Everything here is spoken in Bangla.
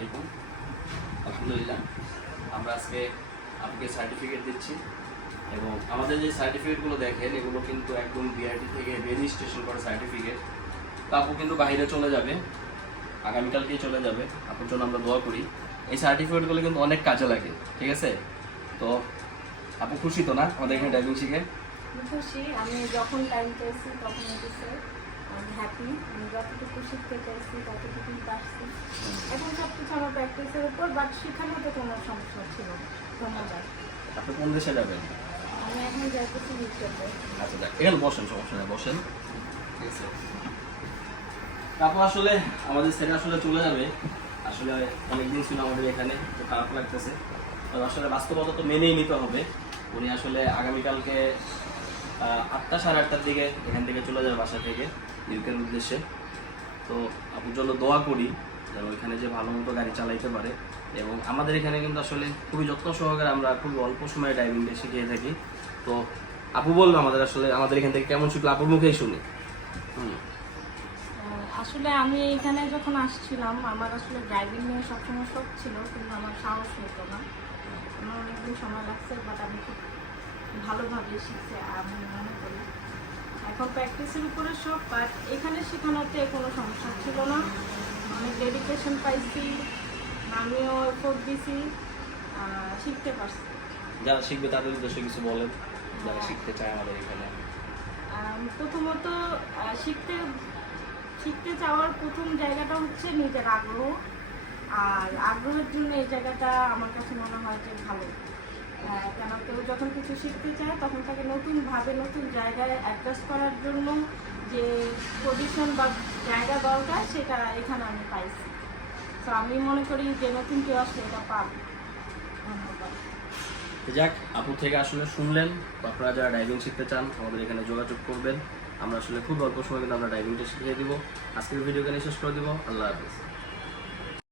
আলাইকুম। আলহামদুলিল্লাহ আমরা আজকে আপনাকে সার্টিফিকেট দিচ্ছি এবং আমাদের যে সার্টিফিকেটগুলো দেখেন এগুলো কিন্তু একদম বিআরটি থেকে রেজিস্ট্রেশন করা সার্টিফিকেট। তো আপু কিন্তু বাইরে চলে যাবে, আগামীকালকেই চলে যাবে। আপুর জন্য আমরা দোয়া করি। এই সার্টিফিকেটগুলো কিন্তু অনেক কাজে লাগে, ঠিক আছে? তো আপু খুশি তো না আমাদের এখানে ড্রাইভিং শিখে? খুশি। আমি যখন টাইম পেয়েছি তখন হচ্ছে আমি হ্যাপি। আমি যতটুকু শিখতে চাইছি ততটুকুই পারছি। এখন সব কিছু আমার প্র্যাকটিসের উপর, বাট শেখানোতে কোনো সমস্যা ছিল না। ধন্যবাদ। আপনি কোন দেশে যাবেন? আমি এখন যাইতেছি ইউকেতে। আচ্ছা যাক, এখানে বসেন, সমস্যা নেই, বসেন। ঠিক আছে। তারপর আসলে আমাদের ছেলে আসলে চলে যাবে। আসলে অনেকদিন ছিল আমাদের এখানে, তো খারাপ লাগতেছে। আসলে বাস্তবতা তো মেনেই নিতে হবে। উনি আসলে আগামীকালকে 8টা সাড়ে 8টার দিকে এখান থেকে চলে যাবে, বাসা থেকে ইউকের উদ্দেশ্যে। তো আপুর জন্য দোয়া করি যেন ওইখানে যে ভালো মতো গাড়ি চালাইতে পারে। এবং আমাদের এখানে কিন্তু আসলে খুবই যত্ন সহকারে আমরা খুব অল্প সময়ে ড্রাইভিংটা শিখিয়ে থাকি। তো আপু বললো আমাদের আসলে আমাদের এখান থেকে কেমন শিখলো আপুর মুখেই শুনি। আসলে আমি এখানে যখন আসছিলাম আমার আসলে ড্রাইভিং নিয়ে সবসময় শখ ছিল, কিন্তু আমার সাহস হতো না। আমার অনেকদিন সময় লাগছে, বাট আমি খুব ভালোভাবে শিখছি আমি মনে করি। এখন প্র্যাকটিসের উপরে সব, বাট এখানে শেখানোতে কোনো সমস্যা ছিল না। অনেক ডেডিকেশন পাইছি, আমিও এফোর্ট দিছি, শিখতে পারছি। যারা শিখবে তাদের উদ্দেশ্যে কিছু বলেন, যারা শিখতে চায় আমাদের এখানে। প্রথমত শিখতে চাওয়ার প্রথম জায়গাটা হচ্ছে নিজের আগ্রহ। আর আগ্রহের জন্য এই জায়গাটা আমার কাছে মনে হয় যে ভালো। কেন কেউ যখন কিছু শিখতে চায় তখন তাকে নতুনভাবে নতুন জায়গায় অ্যাডজাস্ট করার জন্য যে পজিশন বা জায়গা দরকার সেটা এখানে আমি পাইছি। তো আমি মনে করি যে নতুন কেউ আসলে এটা পাবে। ধন্যবাদ। যাক, আপু থেকে আসলে শুনলেন। আপনারা যারা ড্রাইভিং শিখতে চান আমাদের এখানে যোগাযোগ করবেন। আমরা আসলে খুব অল্প সময় কিন্তু আমরা ড্রাইভিংটা শিখিয়ে দিব। আজকের ভিডিও এখানে শেষ করে দিব। আল্লাহ হাফেজ।